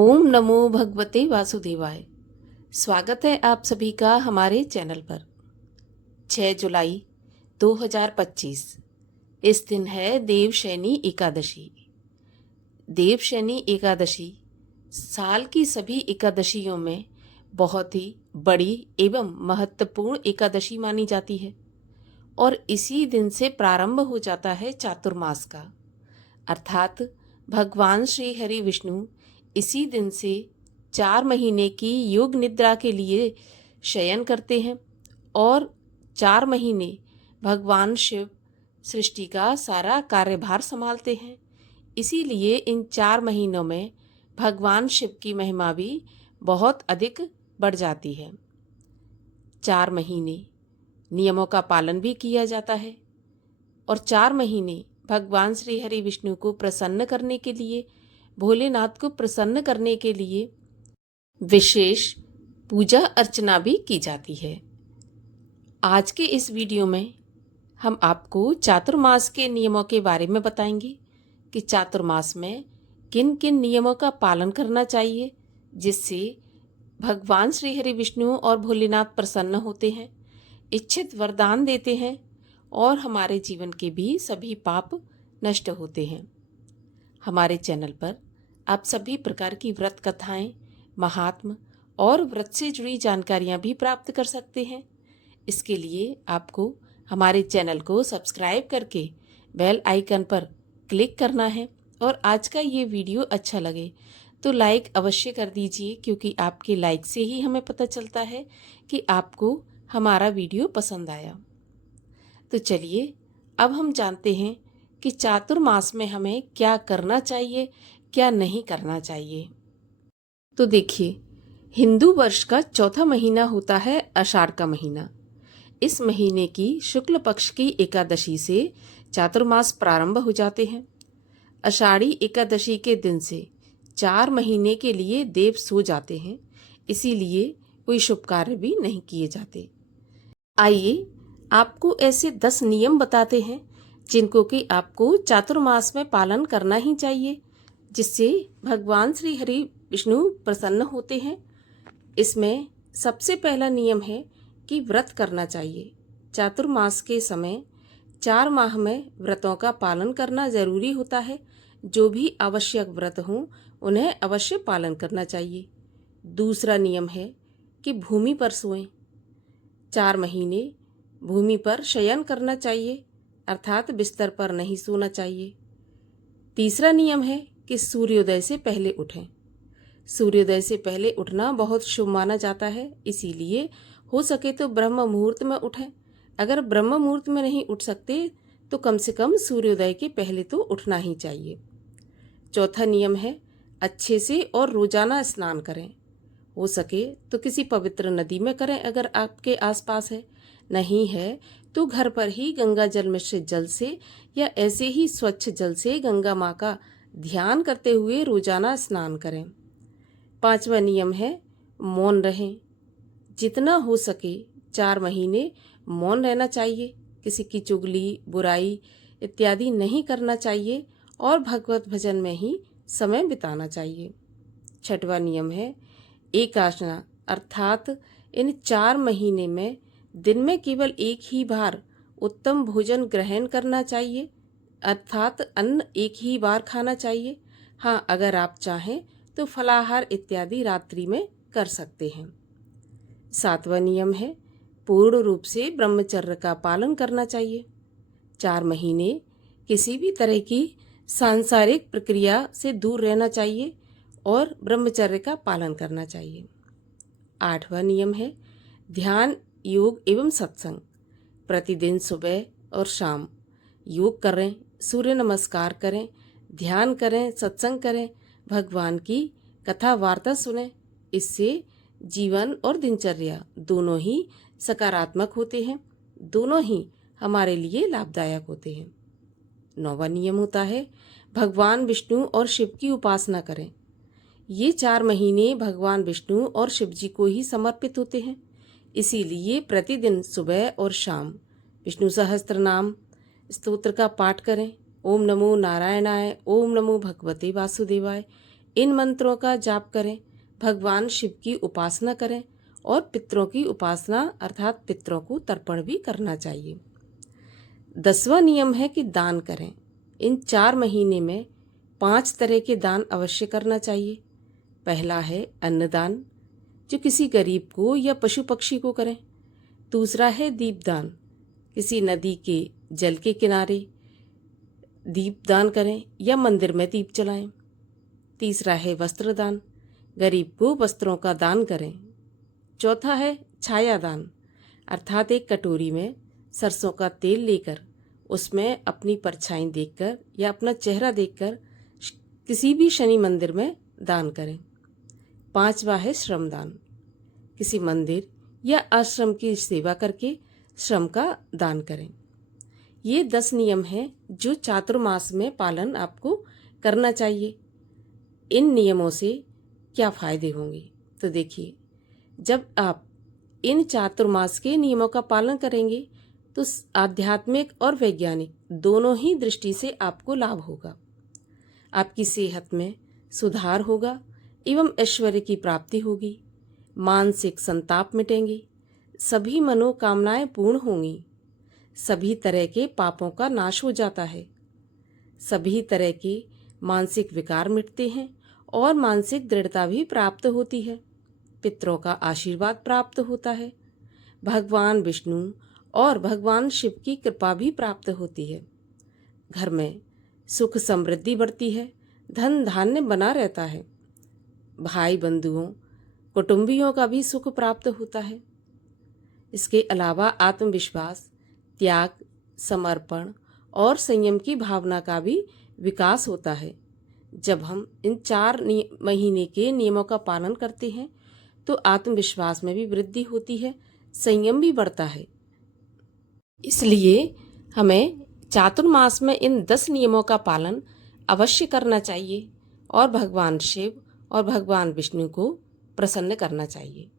ओम नमो भगवते वासुदेवाय। स्वागत है आप सभी का हमारे चैनल पर। 6 जुलाई 2025 इस दिन है देवशयनी एकादशी। देवशयनी एकादशी साल की सभी एकादशियों में बहुत ही बड़ी एवं महत्वपूर्ण एकादशी मानी जाती है और इसी दिन से प्रारंभ हो जाता है चातुर्मास का, अर्थात भगवान श्री हरि विष्णु इसी दिन से 4 महीने की योग निद्रा के लिए शयन करते हैं और 4 महीने भगवान शिव सृष्टि का सारा कार्यभार संभालते हैं। इसीलिए इन 4 महीनों में भगवान शिव की महिमा भी बहुत अधिक बढ़ जाती है। 4 महीने नियमों का पालन भी किया जाता है और 4 महीने भगवान श्री हरि विष्णु को प्रसन्न करने के लिए, भोलेनाथ को प्रसन्न करने के लिए विशेष पूजा अर्चना भी की जाती है। आज के इस वीडियो में हम आपको चातुर्मास के नियमों के बारे में बताएंगे कि चातुर्मास में किन किन नियमों का पालन करना चाहिए जिससे भगवान श्री हरि विष्णु और भोलेनाथ प्रसन्न होते हैं, इच्छित वरदान देते हैं और हमारे जीवन के भी सभी पाप नष्ट होते हैं। हमारे चैनल पर आप सभी प्रकार की व्रत कथाएं, महात्म और व्रत से जुड़ी जानकारियां भी प्राप्त कर सकते हैं। इसके लिए आपको हमारे चैनल को सब्सक्राइब करके बेल आइकन पर क्लिक करना है और आज का ये वीडियो अच्छा लगे तो लाइक अवश्य कर दीजिए, क्योंकि आपके लाइक से ही हमें पता चलता है कि आपको हमारा वीडियो पसंद आया। तो चलिए अब हम जानते हैं कि चातुर्मास में हमें क्या करना चाहिए, क्या नहीं करना चाहिए। तो देखिए, हिंदू वर्ष का चौथा महीना होता है आषाढ़ का महीना। इस महीने की शुक्ल पक्ष की एकादशी से चातुर्मास प्रारंभ हो जाते हैं। आषाढ़ी एकादशी के दिन से 4 महीने के लिए देव सो जाते हैं, इसीलिए कोई शुभ कार्य भी नहीं किए जाते। आइए आपको ऐसे 10 नियम बताते हैं जिनको कि आपको चातुर्मास में पालन करना ही चाहिए, जिससे भगवान श्री हरि विष्णु प्रसन्न होते हैं। इसमें सबसे पहला नियम है कि व्रत करना चाहिए। चातुर्मास के समय 4 माह में व्रतों का पालन करना जरूरी होता है। जो भी आवश्यक व्रत हों उन्हें अवश्य पालन करना चाहिए। दूसरा नियम है कि भूमि पर सोएं। 4 महीने भूमि पर शयन करना चाहिए, अर्थात बिस्तर पर नहीं सोना चाहिए। तीसरा नियम है कि सूर्योदय से पहले उठें। सूर्योदय से पहले उठना बहुत शुभ माना जाता है, इसीलिए हो सके तो ब्रह्म मुहूर्त में उठें। अगर ब्रह्म मुहूर्त में नहीं उठ सकते तो कम से कम सूर्योदय के पहले तो उठना ही चाहिए। चौथा नियम है अच्छे से और रोजाना स्नान करें। हो सके तो किसी पवित्र नदी में करें अगर आपके आसपास है, नहीं है तो घर पर ही गंगा जल मिश्रित जल से या ऐसे ही स्वच्छ जल से गंगा माँ का ध्यान करते हुए रोजाना स्नान करें। 5वां नियम है मौन रहें। जितना हो सके 4 महीने मौन रहना चाहिए। किसी की चुगली, बुराई इत्यादि नहीं करना चाहिए और भगवत भजन में ही समय बिताना चाहिए। 6वां नियम है एकादशना, अर्थात इन 4 महीने में दिन में केवल एक ही बार उत्तम भोजन ग्रहण करना चाहिए, अर्थात अन्न एक ही बार खाना चाहिए। हाँ, अगर आप चाहें तो फलाहार इत्यादि रात्रि में कर सकते हैं। 7वां नियम है पूर्ण रूप से ब्रह्मचर्य का पालन करना चाहिए। 4 महीने किसी भी तरह की सांसारिक प्रक्रिया से दूर रहना चाहिए और ब्रह्मचर्य का पालन करना चाहिए। 8वां नियम है ध्यान, योग एवं सत्संग। प्रतिदिन सुबह और शाम योग करें, सूर्य नमस्कार करें, ध्यान करें, सत्संग करें, भगवान की कथा वार्ता सुनें। इससे जीवन और दिनचर्या दोनों ही सकारात्मक होते हैं, दोनों ही हमारे लिए लाभदायक होते हैं। 9वां नियम होता है भगवान विष्णु और शिव की उपासना करें। ये 4 महीने भगवान विष्णु और शिव जी को ही समर्पित होते हैं, इसीलिए प्रतिदिन सुबह और शाम विष्णु सहस्त्र नाम स्तोत्र का पाठ करें। ओम नमो नारायणाय, ओम नमो भगवते वासुदेवाय इन मंत्रों का जाप करें, भगवान शिव की उपासना करें और पितरों की उपासना अर्थात पितरों को तर्पण भी करना चाहिए। 10वां नियम है कि दान करें। इन 4 महीने में 5 तरह के दान अवश्य करना चाहिए। पहला है अन्नदान, जो किसी गरीब को या पशु पक्षी को करें। दूसरा है दीपदान, किसी नदी के जल के किनारे दीप दान करें या मंदिर में दीप जलाएं। तीसरा है वस्त्रदान, गरीब को वस्त्रों का दान करें। चौथा है छाया दान, अर्थात एक कटोरी में सरसों का तेल लेकर उसमें अपनी परछाई देखकर या अपना चेहरा देखकर किसी भी शनि मंदिर में दान करें। 5वां है श्रमदान, किसी मंदिर या आश्रम की सेवा करके श्रम का दान करें। ये 10 नियम हैं जो चातुर्मास में पालन आपको करना चाहिए। इन नियमों से क्या फायदे होंगे? तो देखिए, जब आप इन चातुर्मास के नियमों का पालन करेंगे तो आध्यात्मिक और वैज्ञानिक दोनों ही दृष्टि से आपको लाभ होगा। आपकी सेहत में सुधार होगा एवं ऐश्वर्य की प्राप्ति होगी। मानसिक संताप मिटेंगे, सभी मनोकामनाएं पूर्ण होंगी। सभी तरह के पापों का नाश हो जाता है। सभी तरह के मानसिक विकार मिटते हैं और मानसिक दृढ़ता भी प्राप्त होती है। पितरों का आशीर्वाद प्राप्त होता है। भगवान विष्णु और भगवान शिव की कृपा भी प्राप्त होती है। घर में सुख समृद्धि बढ़ती है, धन धान्य बना रहता है। भाई बंधुओं कुटुंबियों का भी सुख प्राप्त होता है। इसके अलावा आत्मविश्वास, त्याग, समर्पण और संयम की भावना का भी विकास होता है। जब हम इन 4 महीने के नियमों का पालन करते हैं तो आत्मविश्वास में भी वृद्धि होती है, संयम भी बढ़ता है। इसलिए हमें चातुर्मास में इन 10 नियमों का पालन अवश्य करना चाहिए और भगवान शिव और भगवान विष्णु को प्रसन्न करना चाहिए।